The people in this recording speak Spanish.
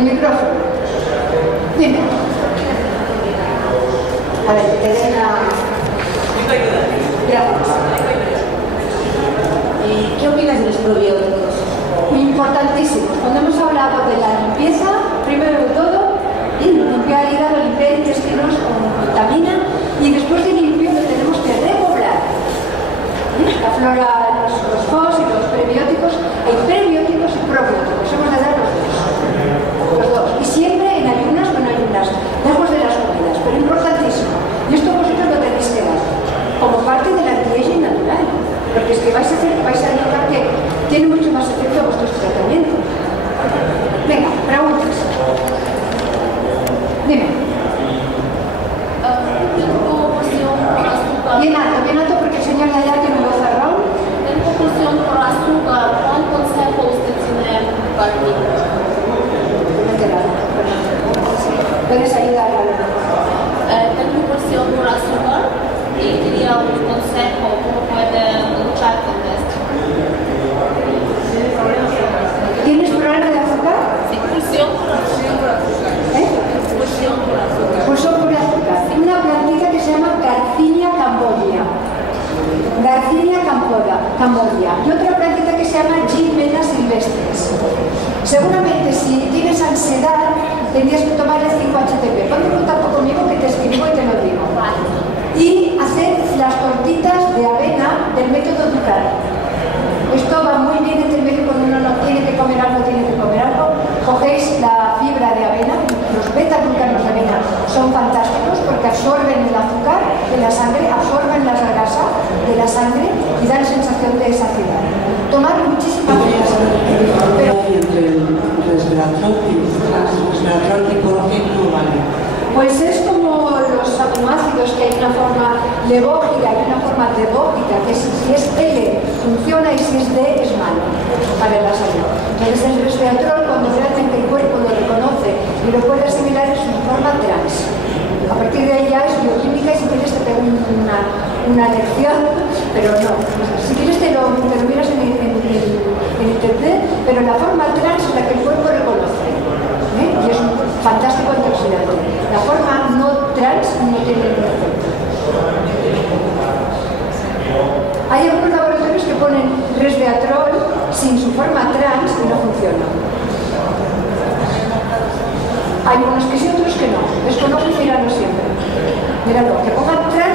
El micrófono. Dime. A ver, te den la... Gracias. ¿Qué opinas de los probióticos? Importantísimos. Cuando hemos hablado de la limpieza, primero de todo, limpiar hígado, limpiar intestinos con vitamina, y después de limpiar lo tenemos que repoblar. La flora, los FOS y los prebióticos, hay prebióticos y probióticos, hemos de dar los dos. Y siempre en ayunas o en ayunas, lejos de las comidas, pero importantísimo. Y esto vosotros lo tenéis que dar, como parte del anti-aging natural, porque es que vais a notar que tiene mucho más efecto a vuestros tratamientos. Venga, preguntas. Dime. Bien alto, porque el señor de allá tiene voz cerrada. În concluzion, por azúcar, ¿cuál consejo usted tiene para mí? Puedes ayudar a Tengo conclusión por azúcar y quería un consejo cómo puede luchar con esto. ¿Tienes problema de azúcar? Sí, pulsión por azúcar. Pulsión por azúcar. Pulsión por azúcar. Una plantita que se llama Garcinia cambogia. Garcinia cambogia. Y otra plantita que se llama Gimena silvestris. Seguramente si tienes ansiedad tendrías que tomar el 5-HTP. Ponte en contacto conmigo que te escribo y te lo digo. Y hacer las tortitas de avena del método Ducal. Esto va muy bien entre medio cuando uno no tiene que comer algo, Cogéis la fibra de avena, los beta-glucanos de avena son fantásticos porque absorben el azúcar de la sangre, absorben la grasa de la sangre y dan sensación de saciedad. Tomar muchísima Pero entre el resveratrol y clorogénero, vale. Pues es como los aminoácidos, que hay una forma levógica y una forma devógica, que si es L funciona y si es D es malo para la salud. Entonces el resveratrol, cuando realmente el cuerpo lo reconoce y lo puede asimilar, es una forma trans. A partir de ahí ya es bioquímica y si quieres te pego una lección, pero no. Si quieres te lo miras en internet, pero la forma trans es la que el cuerpo reconoce. Y es un fantástico antioxidante. La forma no trans no tiene ningún efecto. Hay algunos laboratorios que ponen resveratrol sin su forma trans y no funciona. Hay unos que sí, otros que no. Desconozco y míralo siempre. Míralo, que pongan trans